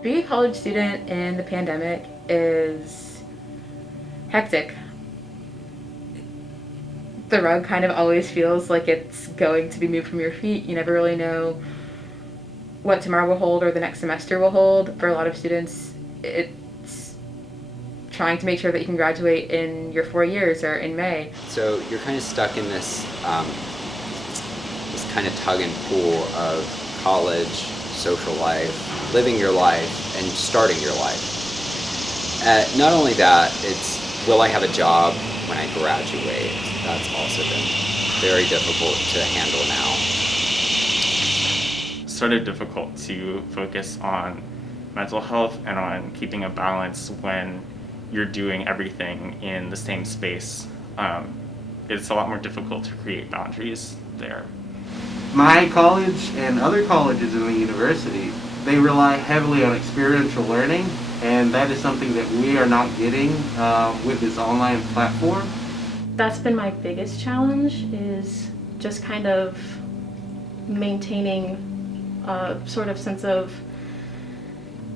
Being a college student in the pandemic is hectic. The rug kind of always feels like it's going to be moved from your feet. You never really know what tomorrow will hold or the next semester will hold. For a lot of students, it's trying to make sure that you can graduate in your 4 years or in May. So you're kind of stuck in this kind of tug and pull of college, social life, living your life, and starting your life. Not only that, it's will I have a job when I graduate? That's also been very difficult to handle now. Sort of difficult to focus on mental health and on keeping a balance when you're doing everything in the same space. It's a lot more difficult to create boundaries there. My college and other colleges in the university, they rely heavily on experiential learning, and that is something that we are not getting with this online platform. That's been my biggest challenge, is just kind of maintaining a sort of sense of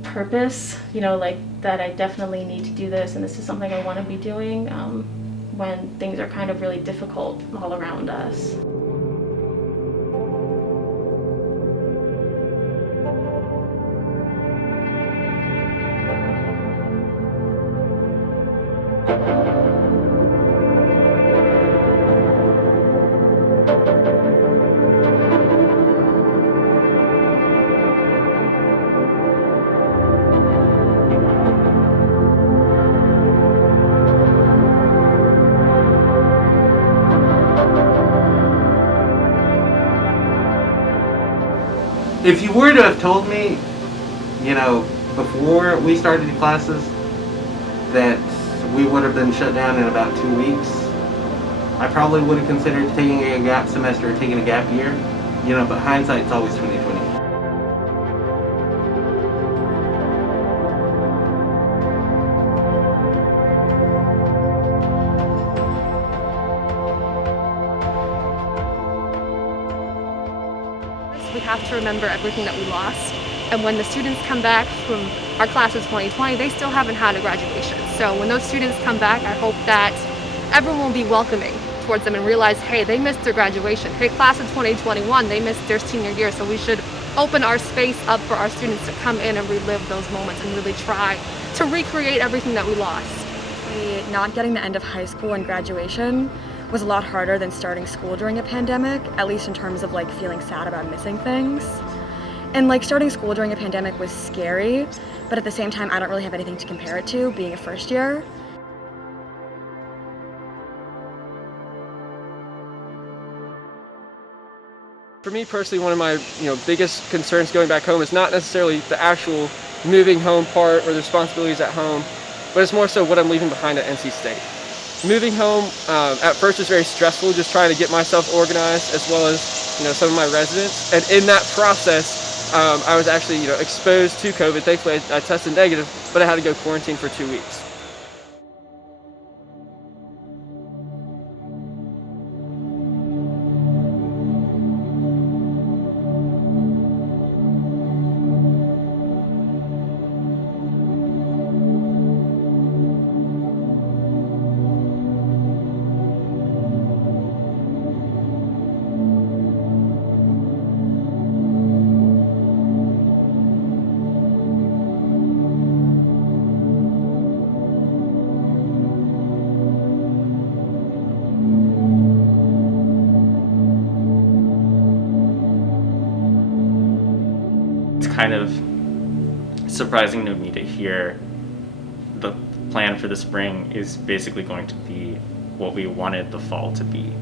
purpose, like that I definitely need to do this and this is something I want to be doing when things are kind of really difficult all around us. If you were to have told me, before we started the classes, that we would have been shut down in about 2 weeks, I probably would have considered taking a gap semester or taking a gap year, but hindsight's always 20/20. We have to remember everything that we lost, and when the students come back from our class of 2020, they still haven't had a graduation. So when those students come back, I hope that everyone will be welcoming towards them and realize, hey, they missed their graduation. Hey, class of 2021, they missed their senior year, so we should open our space up for our students to come in and relive those moments and really try to recreate everything that we lost. Not getting the end of high school and graduation was a lot harder than starting school during a pandemic, at least in terms of feeling sad about missing things. And starting school during a pandemic was scary, but at the same time I don't really have anything to compare it to, being a first year. For me personally, one of my biggest concerns going back home is not necessarily the actual moving home part or the responsibilities at home, but it's more so what I'm leaving behind at NC State. Moving home at first was very stressful, just trying to get myself organized as well as some of my residents. And in that process, I was actually exposed to COVID. Thankfully, I tested negative, but I had to go quarantine for 2 weeks. Kind of surprising to me to hear the plan for the spring is basically going to be what we wanted the fall to be.